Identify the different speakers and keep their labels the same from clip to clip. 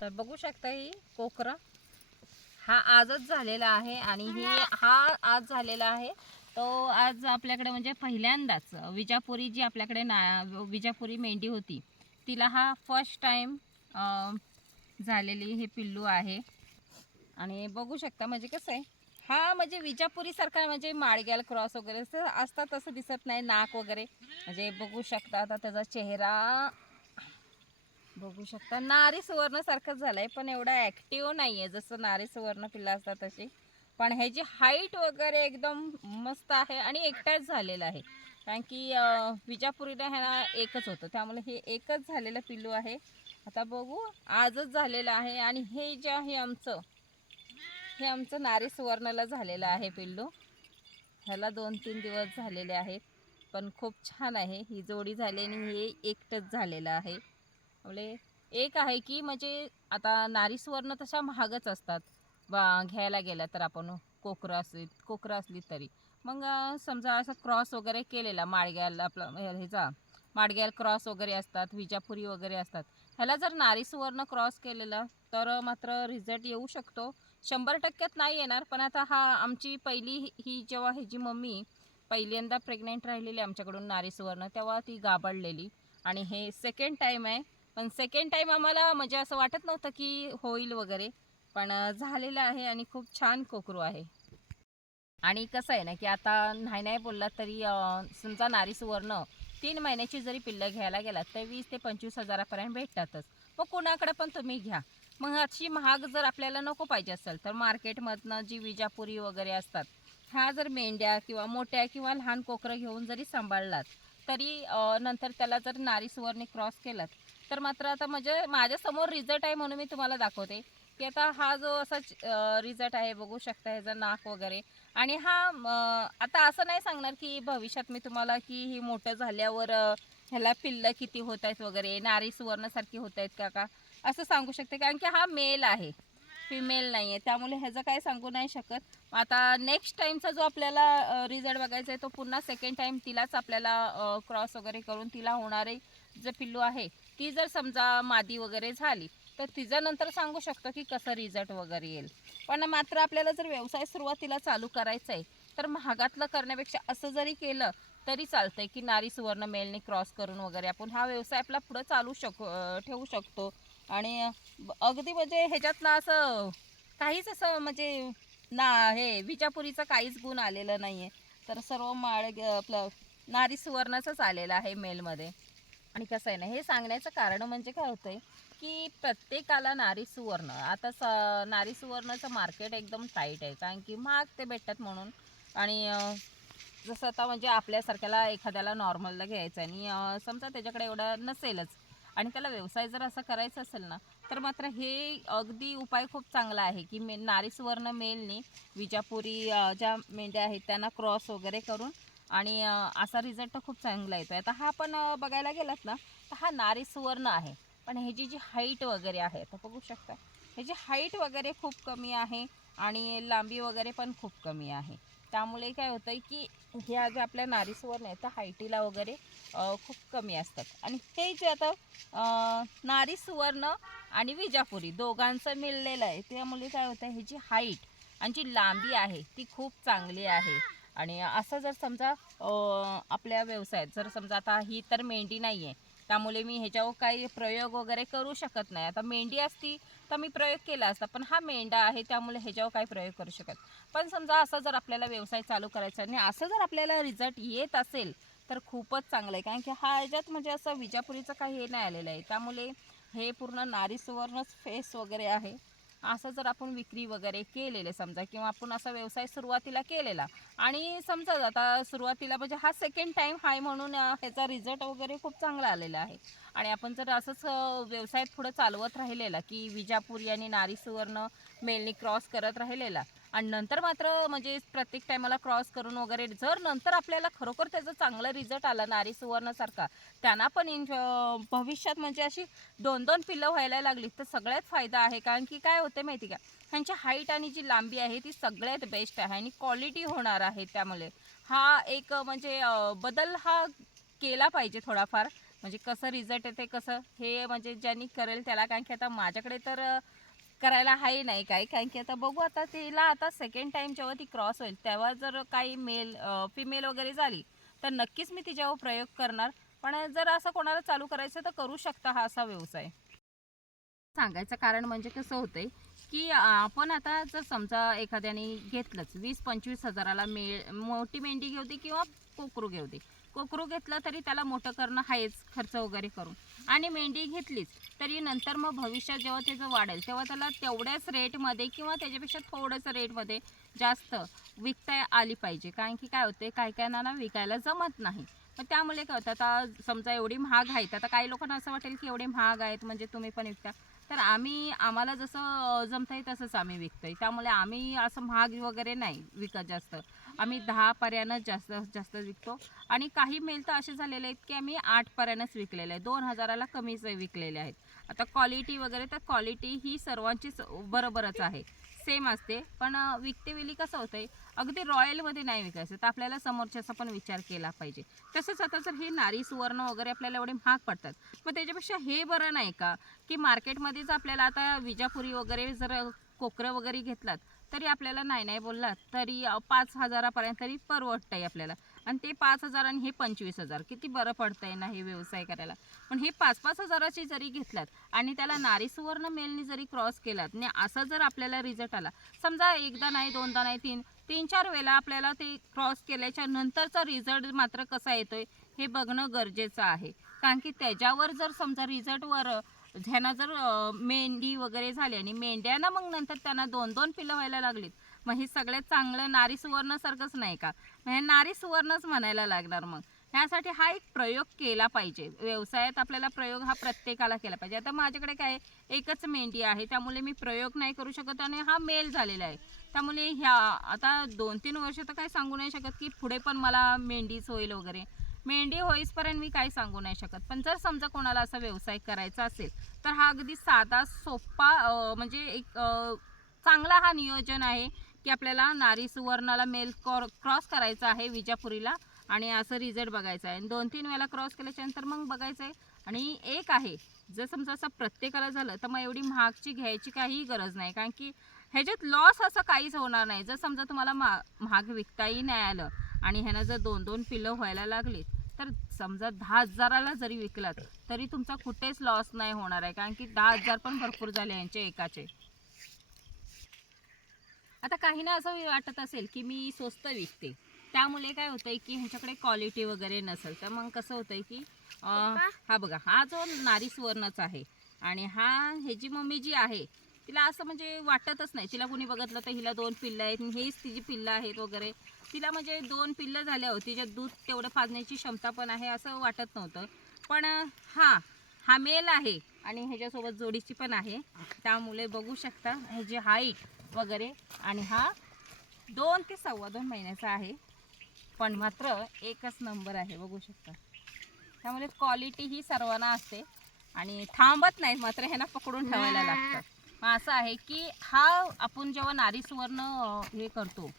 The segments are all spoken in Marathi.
Speaker 1: तर बघू शकता ही कोकरा. हा आजच झालेला आहे आणि ही हा आज झालेला आहे. तो आज आपल्याकडे म्हणजे पहिल्यांदाच विजापुरी जी आपल्याकडे ना विजापुरी मेंढी होती तिला हा फर्स्ट टाईम झालेली हे पिल्लू आहे. आणि बघू शकता म्हणजे कसं आहे हा म्हणजे विजापुरीसारखा म्हणजे माळग्याल क्रॉस वगैरे असं असतात तसं दिसत नाही नाक वगैरे. म्हणजे बघू शकता आता त्याचा चेहरा बघू शकता. नारी सुवर्ण सारखंच झालंय पण एवढा ऍक्टिव्ह नाहीये. जसं नारी सुवर्ण पिल्ला असतात तशी. पण ह्याची हाईट वगैरे एकदम मस्त आहे आणि एकटाच झालेला आहे. कारण की विजापुरीला ह्याला एकच होतं. त्यामुळे हे एकच झालेलं पिल्लू आहे. आता बघू आजच झालेलं आहे. आणि हे जे आहे आमचं हे आमचं नारी सुवर्णला झालेलं आहे पिल्लू. ह्याला दोन तीन दिवस झालेले आहेत. पण खूप छान आहे. ही जोडी झाली आणि हे एकटंच झालेलं आहे. म्हणजे एक आहे की म्हणजे आता नारी सुवर्ण तशा महागच असतात. बा घ्यायला गेलं तर आपण कोकरं असली कोकरं असली तरी. मग समजा असं क्रॉस वगैरे केलेला माडग्याल आपला ह्याचा माडग्याल क्रॉस वगैरे असतात विजापुरी वगैरे असतात. ह्याला जर नारी सुवर्ण क्रॉस केलेला तर मात्र रिझल्ट येऊ शकतो. शंभर टक्क्यात नाही येणार पण आता हा आमची पहिली ही- ही जेव्हा ह्याची मम्मी पहिल्यांदा प्रेग्नेंट राहिलेली आमच्याकडून नारी सुवर्ण तेव्हा ती गाबडलेली आणि हे सेकंड टाईम आहे. पण सेकंड टाईम आम्हाला म्हणजे असं वाटत नव्हतं की होईल वगैरे पण झालेलं आहे आणि खूप छान कोकरू आहे. आणि कसं आहे ना की आता नाही नाही बोलला तरी समजा नारी सुवर्ण तीन महिन्याची जरी पिल्लं घ्यायला गेलात तर वीस ते पंचवीस हजारापर्यंत भेटतातच. मग कोणाकडे पण तुम्ही घ्या. मग अशी महाग जर आपल्याला नको पाहिजे असेल तर मार्केटमधनं जी विजापुरी वगैरे असतात ह्या जर मेंढ्या किंवा मोठ्या किंवा लहान कोकरं घेऊन जरी सांभाळलात तरी नंतर त्याला जर नारी सुवर्ण क्रॉस केलात तर मात्र आता म्हणजे माझ्यासमोर रिझल्ट आहे म्हणून मी तुम्हाला दाखवते. की आता हा जो असा रिझल्ट आहे बघू शकता ह्याचा नाक वगैरे. आणि हा आता असं नाही सांगणार की भविष्यात मी तुम्हाला की ही मोठं झाल्यावर ह्याला पिल्लं किती होत आहेत वगैरे नारी सुवर्णसारखी होत आहेत का का? असं सांगू शकते. कारण की हा मेल आहे. फिमेल नाही आहे त्यामुळे ह्याचं काय सांगू नाही शकत. आता नेक्स्ट टाईमचा जो आपल्याला रिझल्ट बघायचा आहे तो पुन्हा सेकंड टाईम तिलाच आपल्याला क्रॉस वगैरे करून तिला होणारे जे पिल्लू आहे ती जर समजा मादी वगैरे झाली तर तिचं नंतर सांगू शकतो की कसं रिझल्ट वगैरे येईल. पण मात्र आपल्याला जर व्यवसाय सुरुवातीला चालू करायचा आहे तर महागातलं करण्यापेक्षा असं जरी केलं तरी चालतंय की नारी सुवर्ण मेलने क्रॉस करून वगैरे आपण हा व्यवसाय आपला पुढं चालू शक ठेवू शकतो. आणि अगदी म्हणजे ह्याच्यात ना असं काहीच असं म्हणजे ना हे विजापुरीचं काहीच गुण आलेलं नाही आहे तर सर्व माळ आपलं नारी सुवर्णाचंच आलेलं आहे मेलमध्ये. आणि कसं आहे ना हे सांगण्याचं कारण म्हणजे काय होतंय की प्रत्येकाला नारी सुवर्ण आता स नारी सुवर्णाचं मार्केट एकदम टाईट आहे. कारण की महाग ते भेटतात म्हणून. आणि जसं आता म्हणजे आपल्यासारख्याला एखाद्याला नॉर्मलला घ्यायचं आहे. आणि समजा त्याच्याकडे एवढं नसेलच आणि त्याला व्यवसाय जर असा करायचा असेल ना तर मात्र हे अगदी उपाय खूप चांगला आहे की मे नारी सुवर्ण मेलनी विजापुरी ज्या मेंढ्या आहेत त्यांना क्रॉस वगैरे करून आणि असा रिझल्ट तर खूप चांगला येतो आता हा पण बघायला गेलात ना तर हा नारी सुवर्ण आहे. पण ह्याची जी हाईट वगैरे आहे आता बघू शकता. ह्याची हाईट वगैरे खूप कमी आहे आणि लांबी वगैरे पण खूप कमी आहे. त्यामुळे काय होतं आहे की ह्या ज्या आपल्या नारी सुवर्ण आहेत त्या हाईटीला वगैरे खूप कमी असतात. आणि हे जे आता नारी सुवर्ण आणि विजापुरी दोघांचं मिळलेलं आहे त्यामुळे काय होतं ह्याची हाईट आणि जी लांबी आहे ती खूप चांगली आहे. आणि असं जर समजा आपल्या व्यवसायात जर समजा आता ही तर मेंढी नाही आहे त्यामुळे मी ह्याच्यावर काही प्रयोग वगैरे करू शकत नाही. आता मेंढी असती तर मी प्रयोग केला असता पण हा मेंढा आहे त्यामुळे ह्याच्यावर काही प्रयोग करू शकत. पण समजा असं जर आपल्याला व्यवसाय चालू करायचा आणि असं जर आपल्याला रिझल्ट येत असेल तर खूपच चांगलं आहे. कारण की हा ह्याच्यात म्हणजे असं विजापुरीचं काही हे नाही आलेलं आहे. त्यामुळे हे पूर्ण नारी सुवर्णच फेस वगैरे आहे. असं जर आपण विक्री वगैरे केलेले समजा किंवा आपण असा व्यवसाय सुरुवातीला केलेला. आणि समजा आता सुरुवातीला म्हणजे हा सेकंड टाईम हाय म्हणून ह्याचा रिझल्ट वगैरे खूप चांगला आलेला आहे. आणि आपण जर असंच व्यवसाय पुढं चालवत राहिलेला की विजापुरी आणि नारी सुवर्ण मेलनी क्रॉस करत राहिलेला आणि नंतर मात्र म्हणजे प्रत्येक टायमाला क्रॉस करून वगैरे जर नंतर आपल्याला खरोखर त्याचा चांगला रिझल्ट आला नारी सुवर्णसारखा त्यांना पण इन भविष्यात म्हणजे अशी दोन दोन पिल्लं व्हायला लागली तर सगळ्यात फायदा आहे. कारण की काय होते माहिती का? ह्यांची हाईट आणि जी लांबी आहे ती सगळ्यात बेस्ट आहे आणि क्वालिटी होणार आहे त्यामुळे. हा एक म्हणजे बदल हा केला पाहिजे थोडाफार. म्हणजे कसं रिझल्ट येते कसं हे म्हणजे ज्यांनी करेल त्याला कारण की आता माझ्याकडे तर करायला हाय नाही काही. कारण की आता बघू आता तिला आता सेकंड टाइम जेव्हा ती क्रॉस होईल तेव्हा जर काही मेल फिमेल वगैरे झाली तर नक्कीच मी तिच्यावर प्रयोग करणार. पण जर असं कोणाला चालू करायचं तर करू शकता हा असा व्यवसाय. सांगायचं कारण म्हणजे कसं होतंय की आपण आता जर समजा एखाद्याने घेतलंच वीस पंचवीस हजाराला मे मोठी मेंढी घेऊ दे किंवा कोकरू घेऊ दे. कोकरू घेतलं तरी त्याला मोठं करणं हायच खर्च वगैरे करून. आणि मेंढी घेतलीच. तरी नंतर मग भविष्यात जेव्हा त्याचं वाढेल तेव्हा त्याला तेवढ्याच रेटमध्ये किंवा त्याच्यापेक्षा थोडंसं रेटमध्ये जास्त विकता आली पाहिजे. कारण की काय होते काही काहींना विकायला जमत नाही. मग त्यामुळे काय होतं आता समजा एवढी महाग आहेत. आता काही लोकांना असं वाटेल की एवढे महाग आहेत म्हणजे तुम्ही पण विकता. तर आम्ही आम्हाला जसं जमतंय तसंच आम्ही विकतोय. त्यामुळे आम्ही असं महाग वगैरे नाही विकत जास्त. आम्ही दहा पर्यानं जास्त जास्त विकतो. आणि काही मेल तर असे झालेले आहेत की आम्ही आठ पर्यानंच विकलेले आहेत. दोन हजाराला कमीच विकलेले आहेत. आता क्वालिटी वगैरे तर क्वालिटी ही सर्वांचीच बरोबरच आहे. सेम असते. पण विकते विली कसं होतंय अगदी रॉयलमध्ये नाही विकायचं. तर आपल्याला समोरच्याचा पण विचार केला पाहिजे. तसंच आता जर हे नारी सुवर्ण वगैरे आपल्याला एवढे महाग पडतात मग त्याच्यापेक्षा हे बरं नाही का की मार्केटमध्येच आपल्याला आता विजापुरी वगैरे जर कोकरं वगैरे घेतलात तरी आपल्याला नाही नाही बोललात तरी पाच हजारापर्यंत तरी परवडतंय आपल्याला. आणि ते पाच हजार आणि हे पंचवीस हजार. किती बरं पडतंय ना हे व्यवसाय करायला. पण हे पाच पाच हजाराची जरी घेतलात आणि त्याला नारी सुवर्ण मेलनी जरी क्रॉस केलात आणि असा जर आपल्याला रिझल्ट आला समजा एकदा नाही दोनदा नाही तीन तीन चार वेळा आपल्याला ते क्रॉस केल्याच्या नंतरचा रिझल्ट मात्र कसा येतोय हे बघणं गरजेचं आहे. कारण की त्याच्यावर जर समजा रिझल्टवर ह्यांना जर मेंढी वगैरे झाली आणि मेंढ्यांना मग नंतर त्यांना दोन दोन पिलं व्हायला लागलीत मग हे सगळ्यात चांगलं नारी सुवर्णसारखंच नाही का? मग हे नारी सुवर्णच म्हणायला लागणार मग. ह्यासाठी हा एक प्रयोग केला पाहिजे. व्यवसायात आपल्याला प्रयोग हा प्रत्येकाला केला पाहिजे. आता माझ्याकडे काय एकच मेंढी आहे. त्यामुळे मी प्रयोग नाही करू शकत आणि हा मेल झालेला आहे. त्यामुळे ह्या आता दोन तीन वर्ष तर काही सांगू नाही शकत की पुढे पण मला मेंढीच होईल वगैरे. मेंढी होईसपर्यंत मी काही सांगू नाही शकत. पण जर समजा कोणाला असा व्यवसाय करायचा असेल तर हा अगदी साधा सोपा म्हणजे एक चांगला हा नियोजन आहे. की आपल्याला नारी सुवर्णाला मेल क्रॉस करायचा आहे विजापुरीला आणि असं रिझल्ट बघायचं आहे. आणि दोन तीन वेळा क्रॉस केल्याच्यानंतर मग बघायचं आहे. आणि एक आहे जर समजा असं प्रत्येकाला झालं तर मग एवढी महागची घ्यायची काहीही गरज नाही. कारण की ह्याच्यात लॉस असं काहीच होणार नाही. जर समजा तुम्हाला मा महाग विकताही नाही आलं आणि ह्यानं जर दोन दोन पिलं व्हायला लागली तर समजा दहा हजाराला जरी विकलात तरी तुमचा कुठेच लॉस नाही होणार आहे. कारण की दहा हजार पण भरपूर झाले यांचे एकाचे. आता काहींना असं वाटत असेल की मी स्वस्त विकते. त्यामुळे काय होतंय की ह्याच्याकडे क्वालिटी वगैरे नसेल तर मग कसं होतंय की हा बघा हा जो नारी सुवर्णच आहे आणि हा ह्याची मम्मी जी आहे तिला असं म्हणजे वाटतच नाही. तिला कोणी बघितलं तर हिला दोन पिल्लं आहेत हेच तिची पिल्लं आहेत वगैरे. तिला म्हणजे दोन पिल्लं झाल्यावर तिच्यात दूध तेवढं पाजण्याची क्षमता पण आहे असं वाटत नव्हतं. पण हा हा मेल आहे आणि ह्याच्यासोबत जोडीची पण आहे. त्यामुळे बघू शकता ह्याची हाईट वगैरे. आणि हा दोन ते सव्वा दोन महिन्याचा आहे. पण मात्र एकच नंबर आहे बघू शकता. त्यामुळे क्वालिटी ही सर्वांना असते. आणि थांबत नाही मात्र ह्यांना पकडून ठेवायला लागतं. मग असं आहे की हा आपण जेव्हा नारी सुवर्ण हे करतो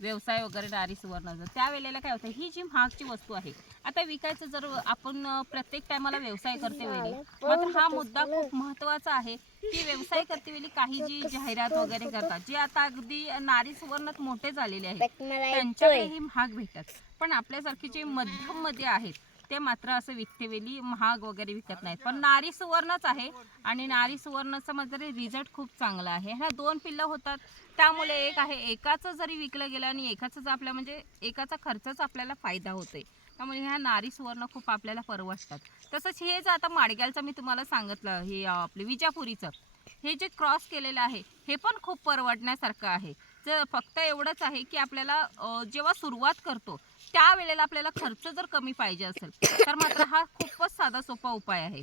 Speaker 1: व्यवसाय वगैरे नारी सुवर्णाचं त्यावेळेला काय होतं ही जी महागची वस्तू आहे आता विकायचं जर आपण प्रत्येक टायमाला व्यवसाय करते वेळी मात्र हा मुद्दा खूप महत्त्वाचा आहे की व्यवसाय करते वेळी काही जी जाहिरात वगैरे करतात जे आता अगदी नारी सुवर्णात मोठे झालेले आहेत त्यांच्याकडेही महाग भेटतात. पण आपल्यासारखे जे मध्यममध्ये आहेत ते मात्र असं विकते वेळी महाग वगैरे विकत नाहीत. पण नारी सुवर्णच आहे आणि नारी सुवर्णचा मात्र रिझल्ट खूप चांगला आहे. ह्या दोन पिल्लं होतात. त्यामुळे एक आहे एकाचं जरी विकलं गेलं आणि एकाचं जर आपल्या म्हणजे एकाचा खर्चच आपल्याला फायदा होतोय. त्यामुळे ह्या नारी सुवर्ण खूप आपल्याला परवडतात. तसंच हे जे आता माडग्यालचं मी तुम्हाला सांगितलं हे आपलं विजापुरीचं हे जे क्रॉस केलेलं आहे हे पण खूप परवडण्यासारखं आहे. जर फक्त एवढंच आहे की आपल्याला जेव्हा सुरुवात करतो त्यावेळेला आपल्याला खर्च जर कमी पाहिजे असेल तर मात्र हा खूपच साधा सोपा उपाय आहे.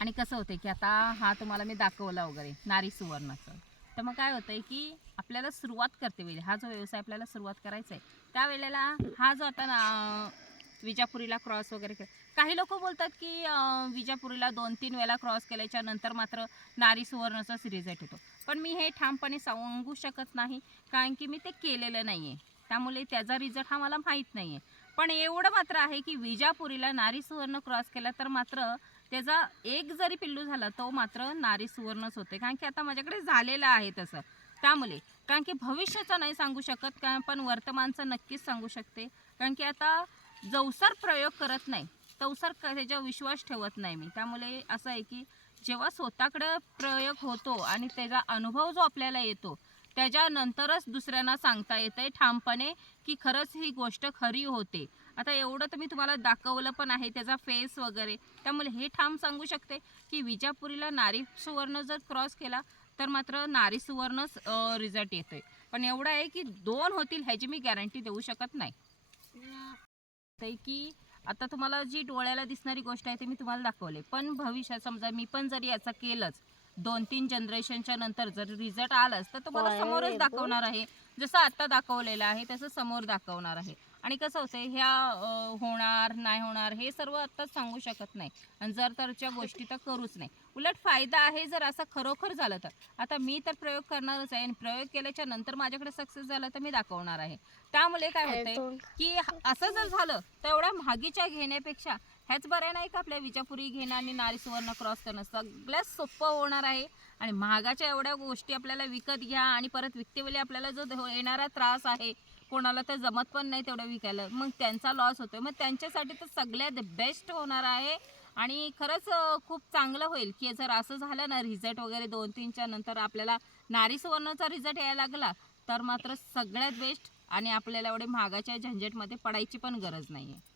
Speaker 1: आणि कसं होतंय की आता हा तुम्हाला मी दाखवला वगैरे नारी सुवर्णाचं. तर मग काय होतंय की आपल्याला सुरुवात करते वेळी हा जो व्यवसाय आपल्याला सुरुवात करायचा आहे त्यावेळेला हा जो आता विजापुरीला क्रॉस वगैरे के- काही लोक बोलतात की विजापुरीला दोन तीन वेळा क्रॉस केल्याच्यानंतर मात्र नारी सुवर्णाचाच रिझल्ट येतो पण मी हे ठामपणे सांगू शकत नाही कारण की मी ते केलेलं नाही आहे त्यामुळे त्याचा रिझल्ट हा मला माहीत नाही आहे पण एवढं मात्र आहे की विजापुरीला नारी सुवर्ण क्रॉस केला तर मात्र त्याचा एक जरी पिल्लू झाला तो मात्र नारी सुवर्णच होते. कारण की आता माझ्याकडे झालेलं आहे तसं. त्यामुळे कारण की भविष्याचं नाही सांगू शकत कारण पण वर्तमानचं नक्कीच सांगू शकते. कारण की आता जवसर प्रयोग करत नाही. तवसर क- त्याच्यावर विश्वास ठेवत नाही मी. त्यामुळे असं आहे की जेव्हा स्वतःकडं प्रयोग होतो आणि त्याचा अनुभव जो आपल्याला येतो त्याच्यानंतरच दुसऱ्यांना सांगता येतंय ठामपणे की खरंच ही गोष्ट खरी होते. आता एवढं तर मी तुम्हाला दाखवलं पण आहे त्याचा फेस वगैरे. त्यामुळे हे ठाम सांगू शकते की विजापुरीला नारी सुवर्ण जर क्रॉस केला तर मात्र नारी सुवर्णच रिझल्ट येतोय. पण एवढं आहे की दोन होतील ह्याची मी गॅरंटी देऊ शकत नाही. की आता तुम्हाला जी डोळ्याला दिसणारी गोष्ट आहे ती मी तुम्हाला दाखवले. पण भविष्यात समजा मी पण जरी याचं केलंच दोन तीन जनरेशनच्या नंतर जर रिझल्ट आलाच तर तुम्हाला समोरच
Speaker 2: येतो.
Speaker 1: दाखवणार आहे. जसं आता दाखवलेलं आहे तसं समोर दाखवणार आहे. आणि कसं होतंय ह्या होणार नाही होणार हे सर्व आत्ताच सांगू शकत नाही. आणि जर तरच्या गोष्टी तर करूच नाही. उलट फायदा आहे जर असं खरोखर झालं तर. आता मी तर प्रयोग करणारच आहे आणि प्रयोग केल्याच्यानंतर माझ्याकडे सक्सेस झालं तर मी दाखवणार आहे. त्यामुळे काय होतंय की ह- असं जर झालं तर एवढ्या महागीच्या घेण्यापेक्षा ह्याच बऱ्या नाही का आपल्या विजापुरी घेणं आणि नारी सुवर्ण क्रॉस करणं. सगळ्यात सोपं होणार आहे आणि महागाच्या एवढ्या गोष्टी आपल्याला विकत घ्या आणि परत विकतेवेळी आपल्याला जो येणारा त्रास आहे कोणाला तर जमत पण नाही तेवढं विकायला. मग त्यांचा लॉस होतोय. मग त्यांच्यासाठी तर सगळ्यात बेस्ट होणार आहे आणि खरंच खूप चांगलं होईल की जर असं झालं ना रिझल्ट वगैरे दोन तीनच्या नंतर आपल्याला नारी सुवर्णचा रिझल्ट यायला लागला तर मात्र सगळ्यात बेस्ट आणि आपल्याला एवढे महागाच्या झंझटमध्ये पडायची पण गरज नाही आहे